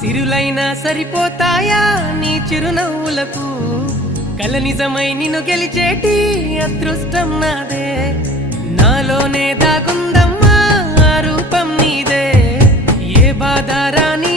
సిరులైనా సరిపోతాయా నీ చిరునవ్వులకు కల నిజమై నిన్ను గెలిచేటి అదృష్టం నాదే నాలోనే దాగుందమ్మా ఆ రూపం నీదే ఏ బాధ రాని